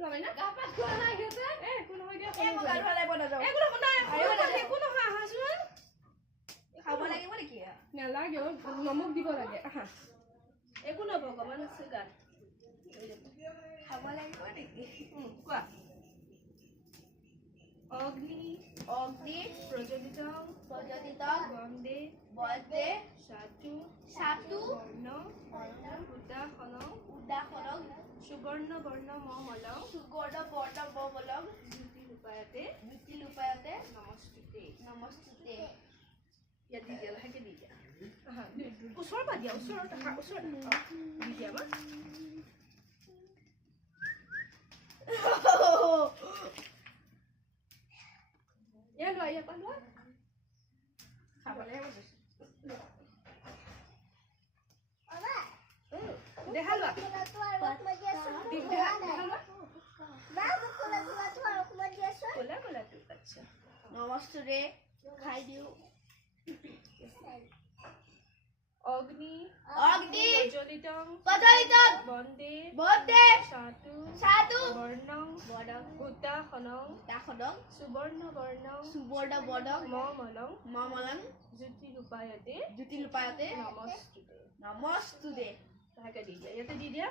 লোৱা না গাপা খোৱা নাই গতে একো নহয় দিয়া এই মই গাল ভালাই বনা যাও একো নহয় একো নহয় আহাচোন খাব লাগিব নেকি নালাগে নমক দিব লাগে আহা একো নহয় ভগৱান আছে গাত খাব লাগিব নেকি কোৱা অগ্নি অগ্নি প্ৰজ্বলিত বন্দে বন্দে সাতু সাতু বৰ্ণ উদাসন সুবৰ্ণ বৰ্ণ মমলং জ্যোতি ৰূপায়তে নমস্তুতে ইয়াত দি দিয়া লাহেকে দি দিয়া ওচৰৰ পৰা দিয়া ওচৰত দি দিয়া বা Ya lo ayah pan lo. Apa lagi mas? Apa? Deha lo. Kola tu अच्छा. नमस्ते खाई दियो अग्नि प्रज्वलितं वन्दे सातु वर्णं उदाहनं सुवर्ण वर्णं ममलं ज्योति रूपायते नमस्ते ताके दी दिया ये तो दी दिया